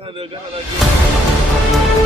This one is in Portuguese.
gotta, gotta, gotta.